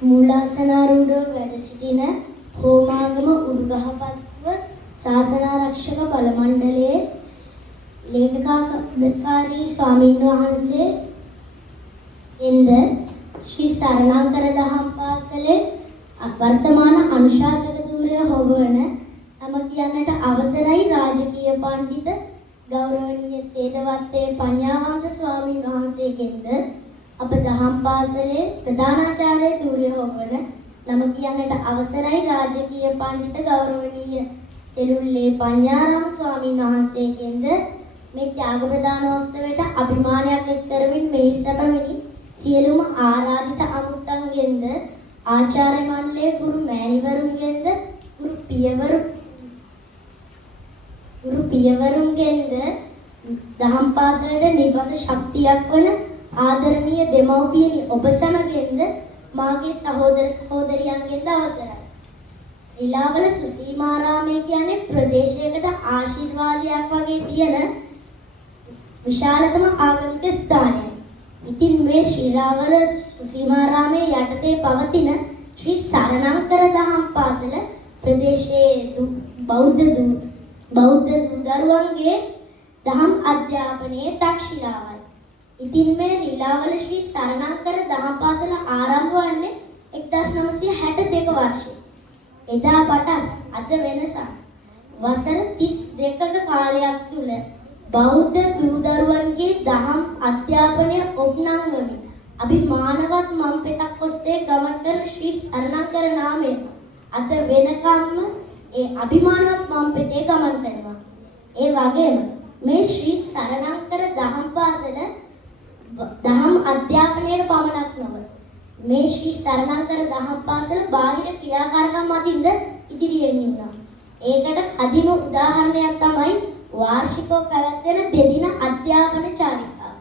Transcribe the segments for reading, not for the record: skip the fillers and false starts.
මූලාසනාරූඪව වැඩ සිටින හෝමාගම උරුගහපත්ව ශාසනාරක්ෂක බල මණ්ඩලයේ ලේකකාකාරී ස්වාමීන් වහන්සේ එන්ද ශ්‍රී සරණංකර දහම් පාසලේ වර්තමාන අනුශාසක ධූරය හොබවන නම කියන්නට අවසරයි රාජකීය පඬිත ගෞරවනීය සේදවත්තේ පඤ්ඤාවංශ ස්වාමීන් වහන්සේගෙන්ද අප දහම් පාසලේ ප්‍රධානාචාර්ය ධූරය හොබවන නම කියන්නට අවසරයි රාජකීය පඬිත ගෞරවනීය තෙරුල්ලේ පඤ්ඤාරාම ස්වාමීන් වහන්සේගෙන්ද මේ ත්‍යාග ප්‍රදානෝත්සවයට අභිමානයක් එක් කරමින් මෙහි සැපමිනි සියලුම ආරාධිත අමුත්තන්ගෙන්ද ආචාර්ය මණ්ඩලයේ ගුරු මෑණිවරුන්ගෙන්ද ගුරු පියවරුන්ගෙන්ද දහම් පාසලට නිබඳ ශක්තියක් වන ආදරණීය දෙමව්පියනි ඔබ සැමගෙන්ද මාගේ සහෝදර සහෝදරියන්ගෙන්ද අවසරයි. ඊලාවල සුසීමාරාමය කියන්නේ ප්‍රදේශයකට ආශිර්වාදයක් වගේ තියෙන විශාලතම ආගමික ස්ථානයක්. ඉතින් මේ ශ්‍රීලාවල සුසීමාරාමයේ යටතේ පවතින ශ්‍රී සරණංකර දහම් පාසල ප්‍රදේශයේ බෞද්ධ දරුවන්ගේ දහම් අධ්‍යාපනයේ දක්ෂිලාවයි. ඉතින් මේ රිලාවල ශ්‍රී සරණංකර දහම් පාසල ආරම්භ වන්නේ 1962 වර්ෂයේ. එදා පටන් අද වෙනසක් වසර 32ක කාලයක් තුල බෞද්ධ දරුවන්ගේ දහම් අධ්‍යාපනය ඔප්නංවමින් අභිමානවත් මම්පෙතක් ඔස්සේ ගමන් කරන ශ්‍රී සරණංකර නාමය අද වෙනකම්ම ඒ අභිමානවත් මම්පෙතේ ගමන් කරනවා. ඒ වගේම මේ ශ්‍රී සරණංකර දහම් පාසල දහම් අධ්‍යාපනයේ පමණක් නොව මේ ශ්‍රී සරණංකර දහම් පාසල බාහිර ක්‍රියාකාරකම් මතින්ද ඉදිරියෙන් යනවා. ඒකට කදිම උදාහරණයක් තමයි වාර්ෂිකව පැවැත්වෙන දෙදින අධ්‍යාපන චාරිකාව.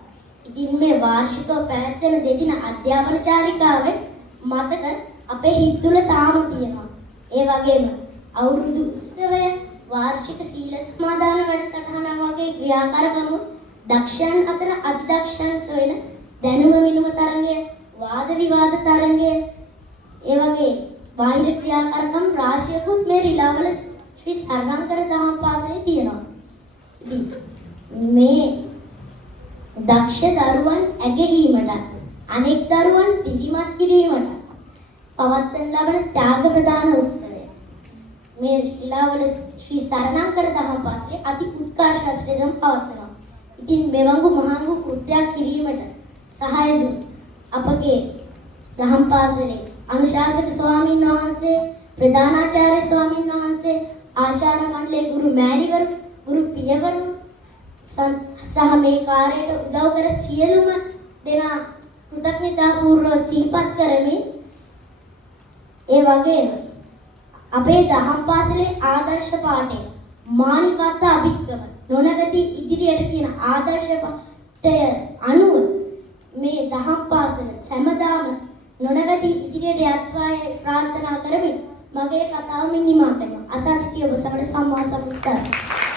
ඉතින් මේ වාර්ෂිකව පැවැත්වෙන දෙදින අධ්‍යාපන චාරිකාවේ මතක අපේ හිත් තුළ තාම තියෙනවා. ඒ වගේම අවුරුදු උත්සවය වාර්ෂික සීල සමාදාන වැඩසටහන වගේ ක්‍රියාකාරකම් දක්ෂයන් අතර අධිදක්ෂයන් සොයන දැනුම විනුම තරංගය වාද විවාද තරංගය ඒ වගේ බාහිර ක්‍රියාකාරකම් රාශියකුත් මේ රිලාවල ශ්‍රී සරණංකර දහම් පාසලේ තියෙනවා. ඉතින් මේ දක්ෂ දරුවන් ඇගීමට අනෙක් දරුවන් දිරිමත් කිරීමට පවත්වන ලබන ත්‍යාග ප්‍රදාන උත්සවය මේ රිලාවල ශ්‍රී සරණංකර දහම් පාසලේ අති උත්කර්ෂයෙන් පවත්වනවා. ඉතින් මෙවංගු මහඟු කෘත්‍යයක් කිරීමට සහාය දුන් අපගේ දහම් පාසලේ අනුශාසක ස්වාමීන් වහන්සේ ප්‍රධානාචාර්ය ස්වාමීන් වහන්සේ ආචාර්ය මණ්ඩලයේ ගුරු මෑණිවරු ගුරු පියවරු සහ මේ කාර්යයට උදව් කර සියලුම දෙනා කෘතඥතාපූර්වව සිහිපත් කරමින් ඒ වගේම අපේ දහම් පාසලේ ආදර්ශ පාඨය මානිකත්ත අභිග්ගම නොනගති ඉදිරියට කියන ආදර්ශ පාඨය අනුව මේ දහම් පාසල සෑමදාම නොනගති ඉදිරියට යත්වායි ප්‍රාර්ථනා කරමින් මගේ කතාව නිමා කරනවා. අසා සිටිය ඔබ සමට සම්මා සම්බුද්ධ